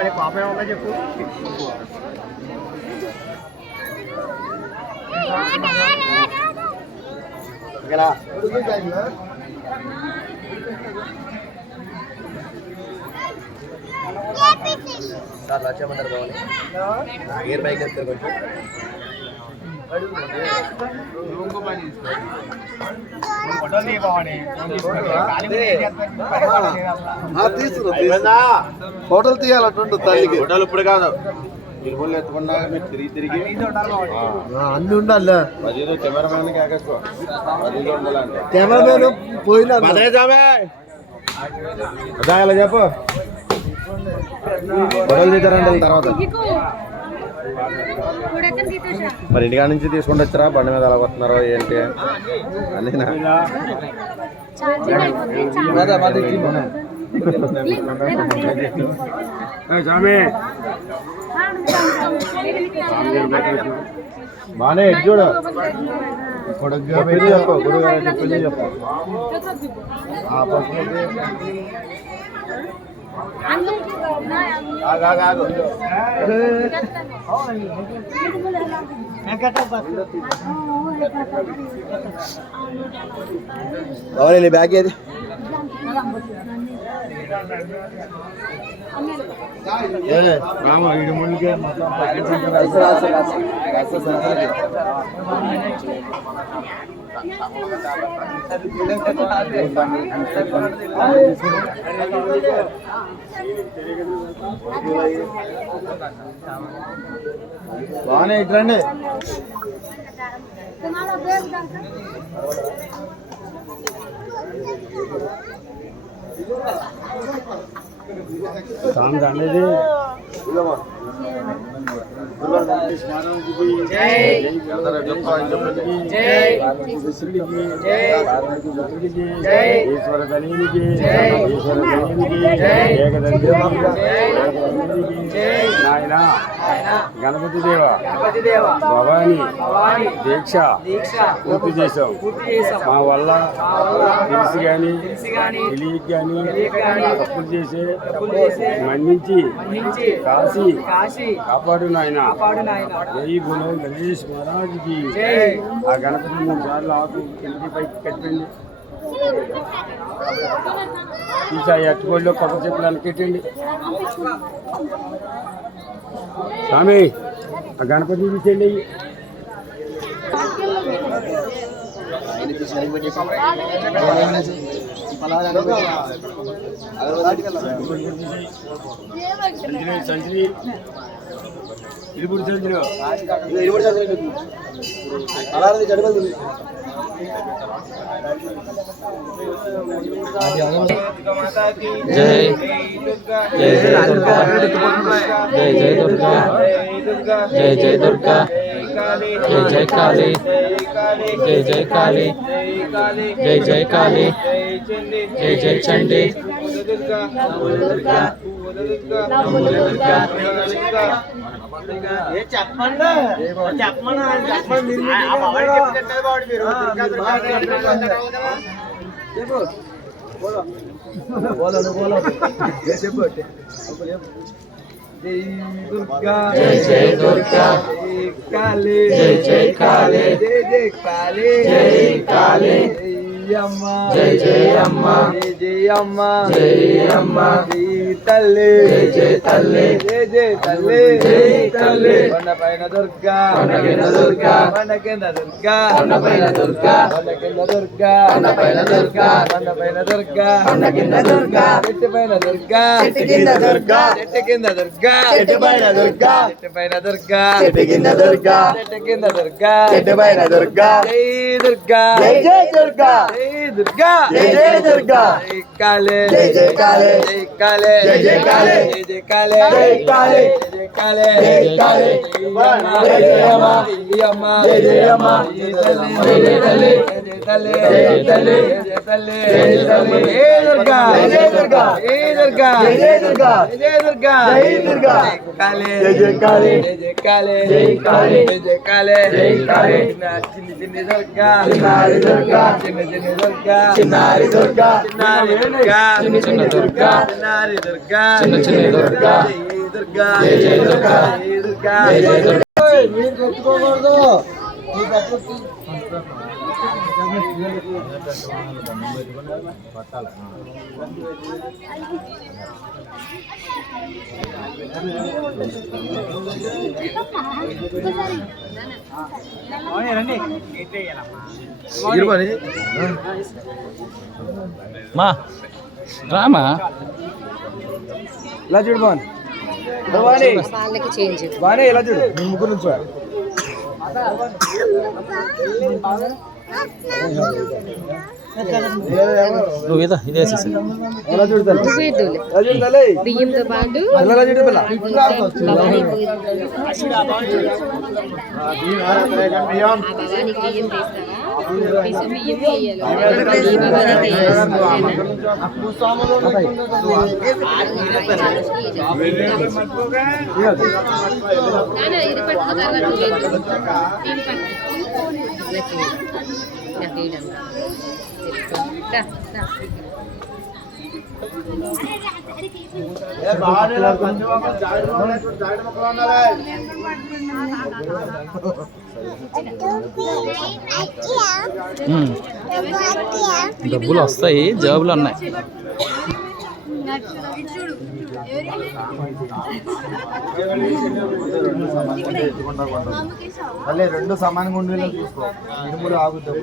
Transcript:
వాడి పాప ఏమన్నా చెప్పు. సార్ లక్ష్యమంటారు బాగుంది గేర్ బైక్ ఎత్తారు కొంచెం హోటల్ తీయాలంటుండు తల్లికి. హోటల్ ఇప్పుడు కాదు తిరుగులు ఎత్తుకున్నా మీరు తిరిగి తిరిగి అన్ని ఉండాలి. అదేదో కెమెరామ్యాన్ కాకేసుకో అదిలో ఉండాలంటే కెమెరామెన్ పోయినా అలా చెప్పు హోటల్ తీస్తారంటే తర్వాత మరి ఇంటికాడ నుంచి తీసుకుంటూ వచ్చారా బండి మీద ఎలా వస్తున్నారో ఏంటి అన్నీనా బానే చూడు పెళ్లి చెప్పు గురుగారు పెళ్లి చెప్పు బ్యాగ్ ఏది రామ వీడి ముందుకే బాగానే ఇట్రండి సాంగ్ అనేది ఈశ్వర ధనీనికి నాయన గణపతి దేవ భవాని దీక్ష పూర్తి చేసాం. మా వల్ల తెలిసి కానీ తెలియక కానీ తప్పులు చేసే మన్నించి కాశీ కాపాడు నాయన. జై బోలో గణేష్ మహారాజ్కి. ఆ గణపతి 3 సార్లు ఆకు కింది పైకి కట్టండి. ఈసారి అట్టుకోళ్ళు కొత్త చెప్పులు అనకెట్టండి. స్వామి ఆ గణపతి తీసేయండి. సంచి ఇరుపుడు సంచిలో అలా గడపడుతుంది. జై జై దుర్గా జై జై దుర్గా జై జై దుర్గా జై జై కాళీ జై జై కాళీ జై జై కాళీ జై జై చండీ జై జై దుర్గా కాళీ జై జై కాళీ జై జై కాళీ జై కాళీ జై జై అమ్మ జై జై అమ్మ జై అమ్మ జై తల్లి జై జై తల్లి జై జై తల్లి జై తల్లి కొండపైన దుర్గా కొండకింద దుర్గా కొండకింద దుర్గా కొండపైన దుర్గా కొండకింద దుర్గా కొండపైన దుర్గా కొండపైన దుర్గా కొండకింద దుర్గా చెట్టుపైన దుర్గా చెట్టు కింద దుర్గా చెట్టు కింద దుర్గా చెట్టుపైన దుర్గా చెట్టుపైన దుర్గా చెట్టు కింద దుర్గా చెట్టు కింద దుర్గా చెట్టుపైన దుర్గా జై దుర్గా జై జై దుర్గా జై దుర్గా జై జై దుర్గా జై కాళీ జై జై కాళీ జై కాళీ జై జై కాళీ జై జై కాళీ జై కాళీ జై కాళీ జై కాళీ జై జై అమ్మ జై అమ్మ జై జై అమ్మ జై తల్లి జై తల్లి జై తల్లి జై తల్లి జై తల్లి జై దుర్గా జై దుర్గా జై దుర్గా జై దుర్గా జై దుర్గా జై దుర్గా కాళీ జై జై కాళీ జై జై కాళీ జై కాళీ జై జై కాళీ జై కాళీ చిన్ని చిన్ని దుర్గా చిన్నారి దుర్గా చిన్ని చిన్ని దుర్గా చిన్నారి దుర్గా చిన్నారి దుర్గా చిన్ని చిన్ని దుర్గా చిన్నారి దుర్గా చిన్న చిన్ని దుర్గా దుర్గా జై జై దుర్గా జై జై దుర్గా మీరు పెట్టుకోకూడదు మా రామా ఇలా చూడు బాను బానే వాళ్ళకి చేంజ్ బానే ఇలా చూడు నీ ముగ్గురు నుంచి నువ్వు ఇదా ఇదే వేసేసి ఎలా చూడతాను చూసేద్దులే ఎలా చూడాలి బియ్యంతో పాటు ఎలా చూడు పిల్ల భవానీ భవానీకి బియ్యం తీస్తావా బియ్యం వేయాలి ఈ భవానీకి ఇది పట్టుకు తర్వాత దీని పట్టు నాకు వేయడం డబ్బులు వస్తాయి జాబులు ఉన్నాయి అల్లే రెండు సమానంగా ఉండేలా తీసుకో ఇరుములు ఆగుతాయి